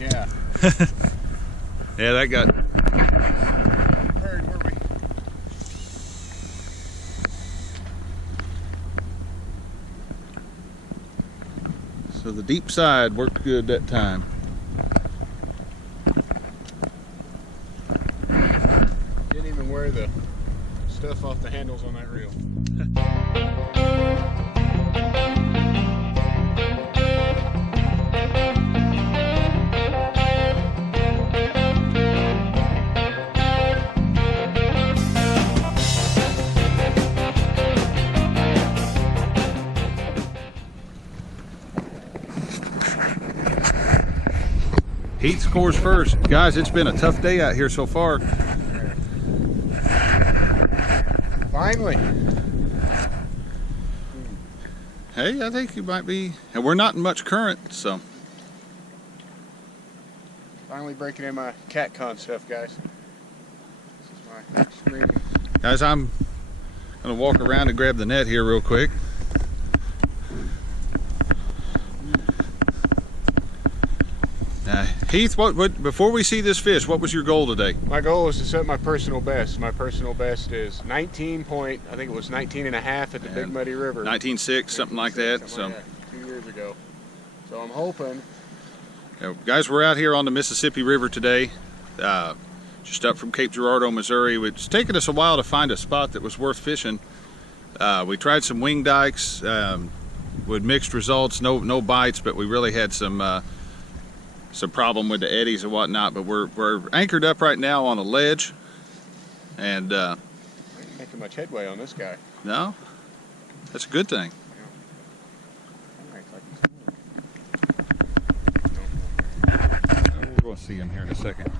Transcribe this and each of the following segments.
Yeah. Yeah, that got... Bird, were we? So the deep side worked good that time. Didn't even wear the stuff off the handles on that reel. Heath scores first. Guys, it's been a tough day out here so far. Finally. Hey, I think you might be, and we're not in much current, so. Finally breaking in my CatCon stuff, guys. This is my streaming. Guys, I'm gonna walk around and grab the net here real quick. Heath, before we see this fish, what was your goal today? My goal is to set my personal best. My personal best is 19 point, I think it was 19 and a half at the Big Muddy River. 19.6, something like that. Something like that, 2 years ago. So I'm hoping. Guys, we're out here on the Mississippi River today, just up from Cape Girardeau, Missouri. It's taken us a while to find a spot that was worth fishing. We tried some wing dikes with mixed results, no bites, but we really had some problem with the eddies and whatnot. But we're anchored up right now on a ledge, and I ain't making much headway on this guy. No, that's a good thing. We're going to see him here in a second.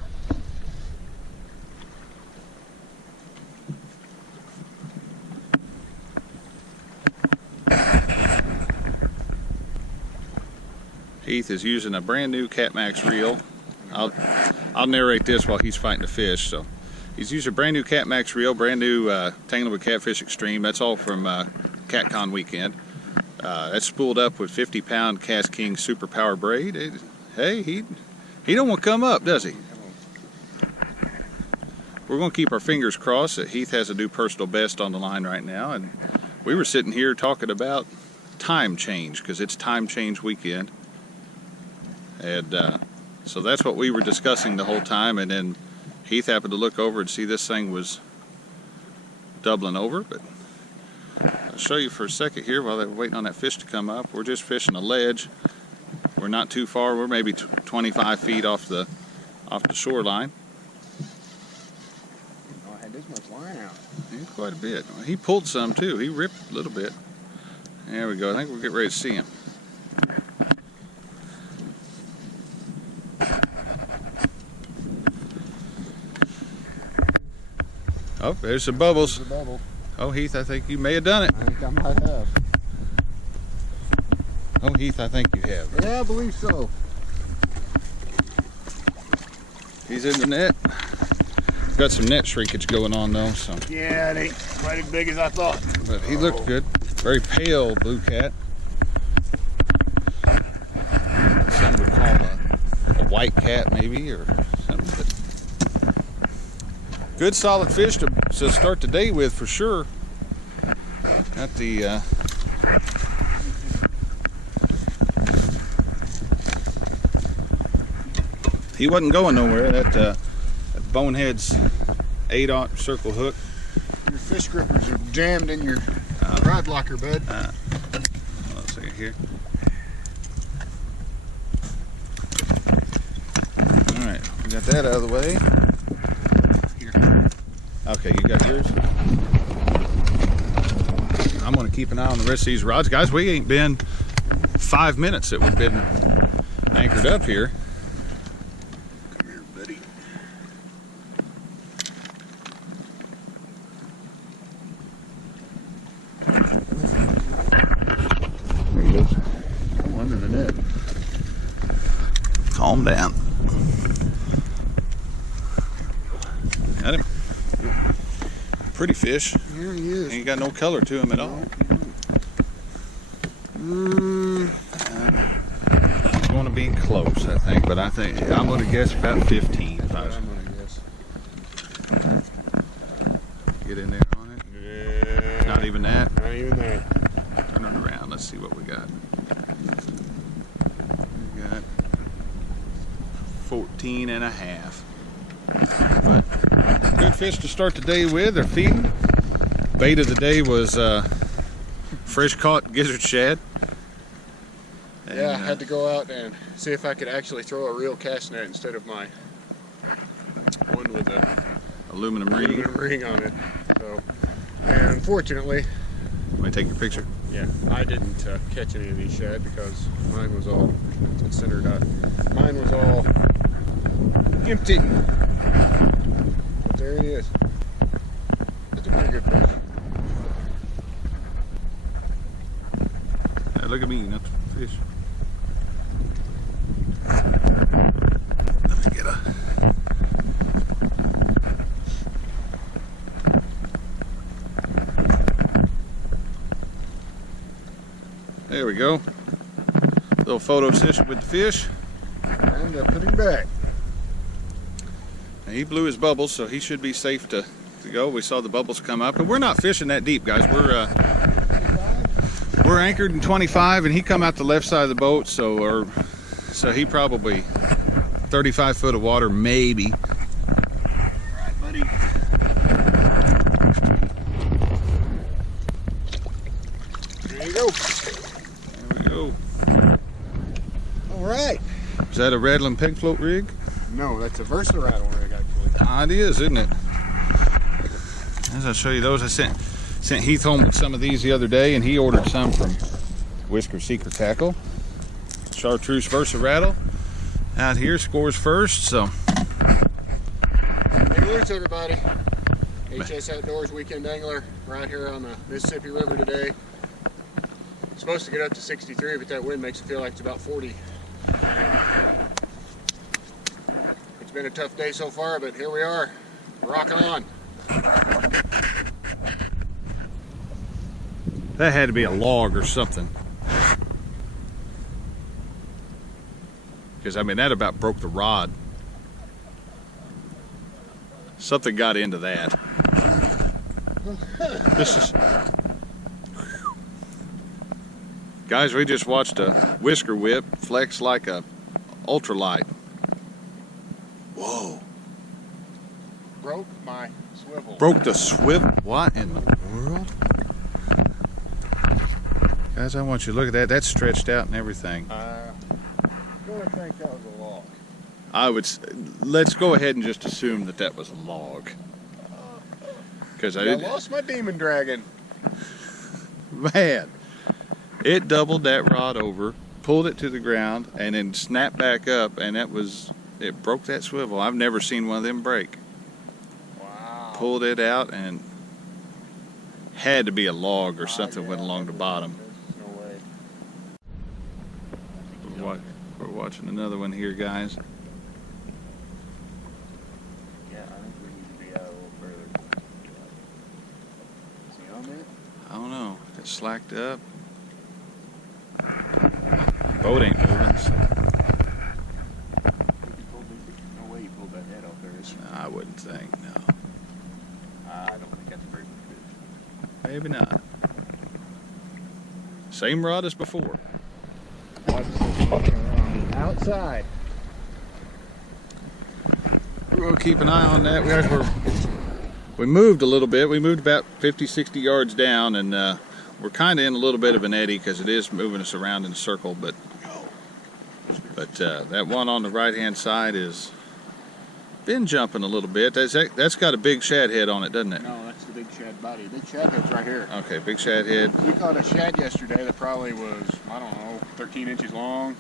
Heath is using a brand new CatMax reel. I'll narrate this while he's fighting the fish. So he's using a brand new CatMax reel, brand new Tanglewood Catfish Extreme. That's all from CatCon weekend. That's spooled up with 50-pound Cast King Super Power braid. Hey, he don't want to come up, does he? We're going to keep our fingers crossed that Heath has a new personal best on the line right now. And we were sitting here talking about time change, because it's time change weekend. And so that's what we were discussing the whole time, and then Heath happened to look over and see this thing was doubling over. But I'll show you for a second here while they're waiting on that fish to come up. We're just fishing a ledge. We're not too far. We're maybe 25 feet off the shoreline. Oh, I had this much line out. Yeah, quite a bit. He pulled some too. He ripped a little bit. There we go. I think we'll get ready to see him. Oh, there's some bubbles. There's a bubble. Oh, Heath, I think you may have done it. I think I might have. Oh, Heath, I think you have. Yeah, I believe so. He's in the net. Got some net shrinkage going on though, so. Yeah, it ain't quite as big as I thought. But he looked good. Very pale blue cat. Some would call a white cat maybe, or something. But good solid fish to start the day with for sure. Got the he wasn't going nowhere. That Bonehead's 8/0 circle hook. Your fish grippers are jammed in your rod locker, bud. Let's see here. All right, we got that out of the way. Okay, you got yours? I'm going to keep an eye on the rest of these rods. Guys, we ain't been 5 minutes that we've been anchored up here. Come here, buddy. There he goes. Oh, under the net. Calm down. Got him. Pretty fish. Here he is. Ain't got no color to him at all. Going going to be close, I think, but I'm going to guess about 15. If I was I'm gonna guess. get in there on it. Yeah. Not even that. Not even that. Turn it around. Let's see what we got. We got 14 and a half. But good fish to start the day with. They're feeding. Bait of the day was fresh caught gizzard shad. And, Yeah, I had to go out and see if I could actually throw a real cast net instead of my one with a aluminum ring. aluminum ring on it. So, and unfortunately, Let me take your picture. yeah, I didn't catch any of these shad because mine was all centered out. Mine was all empty. But there it is. That's a pretty good fish. Hey, look at me, not the fish. Let me get a. There we go. Little photo session with the fish. And put him back. And he blew his bubbles, so he should be safe to go. We saw the bubbles come up, and we're not fishing that deep, guys. We're anchored in 25, and he come out the left side of the boat, so he probably 35 foot of water, maybe. All right, buddy. There you go. There we go. All right. Is that a Rattling peg float rig? No, that's a Versa-Rattle rig, actually. It is, isn't it? As I'll show you those, I sent Heath home with some of these the other day, and he ordered some from Whisker Seeker Tackle. Chartreuse Versa-Rattle out here scores first, so. Hey, roots, everybody. HS Outdoors Weekend Angler right here on the Mississippi River today. It's supposed to get up to 63, but that wind makes it feel like it's about 40. It's been a tough day so far, but here we are, rocking on. That had to be a log or something. Because, I mean, that about broke the rod. Something got into that. This is... Guys, we just watched a whisker whip flex like a ultralight. Whoa. Broke my swivel. Broke the swivel. What in the world? Guys, I want you to look at that. That's stretched out and everything. I'm gonna think that was a log. Let's go ahead and just assume that was a log. Because I lost my demon dragon. Man, it doubled that rod over, pulled it to the ground, and then snapped back up, and it broke that swivel. I've never seen one of them break. Wow. Pulled it out, and had to be a log or something went along the bottom. No way. We're watching another one here, guys. Yeah, I think we need to be out a little further. Is he on there? I don't know. It's slacked up. Boat ain't moving. So. No way he pulled that head off there, is he? I wouldn't think, no. I don't think that's a very good fish. Maybe not. Same rod as before. Outside. We'll keep an eye on that. We moved a little bit. We moved about 50, 60 yards down, and we're kind of in a little bit of an eddy because it is moving us around in a circle. But that one on the right-hand side is been jumping a little bit. That's got a big shad head on it, doesn't it? No, that's the big shad body. Big shad head's right here. Okay, big shad head. We caught a shad yesterday that probably was, I don't know, 13 inches long.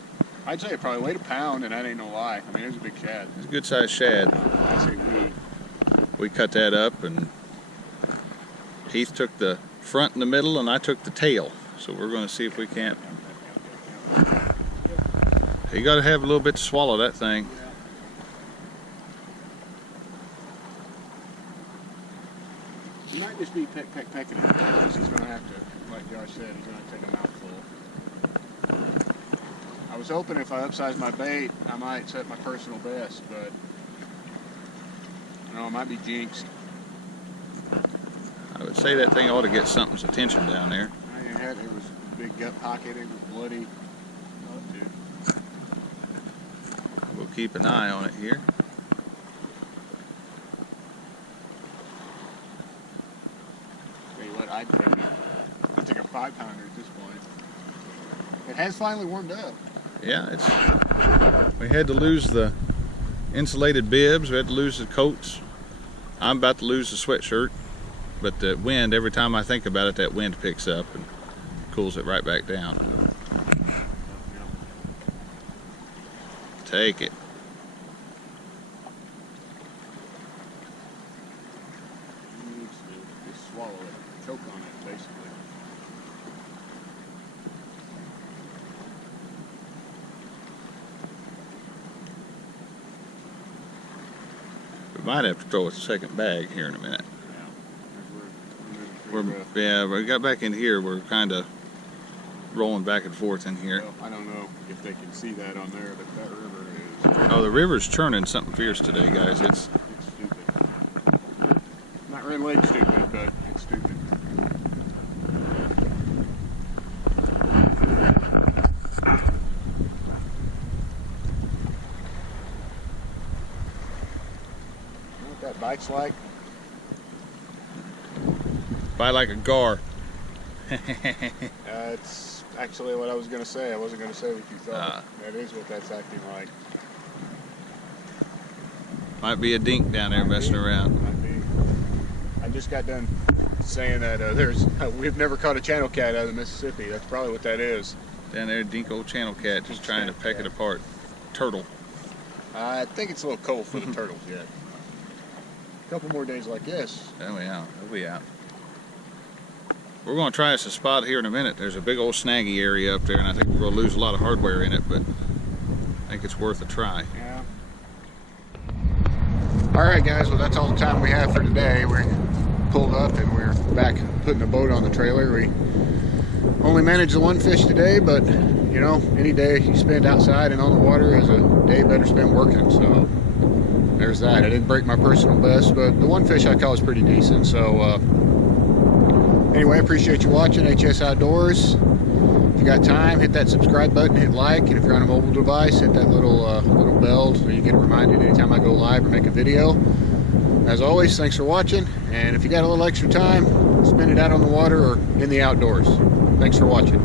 I'd say it probably weighed a pound, and that ain't no lie. I mean, it was a big shad. It's a good-sized shad. I say We cut that up, and Heath took the front and the middle, and I took the tail. So we're going to see if we can't. You got to have a little bit to swallow that thing. He might just be pecking it because he's going to have to, like Josh said, he's going to take a mouthful. I was hoping if I upsize my bait, I might set my personal best, but I might be jinxed. I would say that thing ought to get something's attention down there. It was a big gut pocket, it was bloody. Oh, dude. We'll keep an eye on it here. Tell you what, I'd take a 5-pounder at this point. It has finally warmed up. Yeah, we had to lose the insulated bibs, we had to lose the coats. I'm about to lose the sweatshirt, but the wind, every time I think about it, that wind picks up and cools it right back down. Take it. Just swallow it, choke on it, basically. We might have to throw a second bag here in a minute. Yeah, we got back in here. We're kind of rolling back and forth in here. Well, I don't know if they can see that on there, but that river is... Oh, the river's churning something fierce today, guys. It's stupid. Not Red Lake stupid, but it's stupid. That bite's like? bite like a gar. It's actually what I was going to say. I wasn't going to say what you thought. That is what that's acting like. Might be a dink down there messing around. Might be. I just got done saying that we've never caught a channel cat out of the Mississippi. That's probably what that is. Down there, dink old channel cat just trying to peck it apart. Turtle. I think it's a little cold for the turtles yet. A couple more days like this. Then we out. We'll be out. We're going to try us a spot here in a minute. There's a big old snaggy area up there, and I think we're going to lose a lot of hardware in it, but I think it's worth a try. Yeah. All right, guys. Well, that's all the time we have for today. We pulled up and we're back putting the boat on the trailer. We only managed the one fish today, but you know, any day you spend outside and on the water is a day better spent working. So there's that. I didn't break my personal best, but the one fish I caught was pretty decent. So anyway, I appreciate you watching HS Outdoors. If you got time, hit that subscribe button, hit like, and if you're on a mobile device, hit that little bell so you get reminded anytime I go live or make a video. As always, thanks for watching, and if you got a little extra time, spend it out on the water or in the outdoors. Thanks for watching.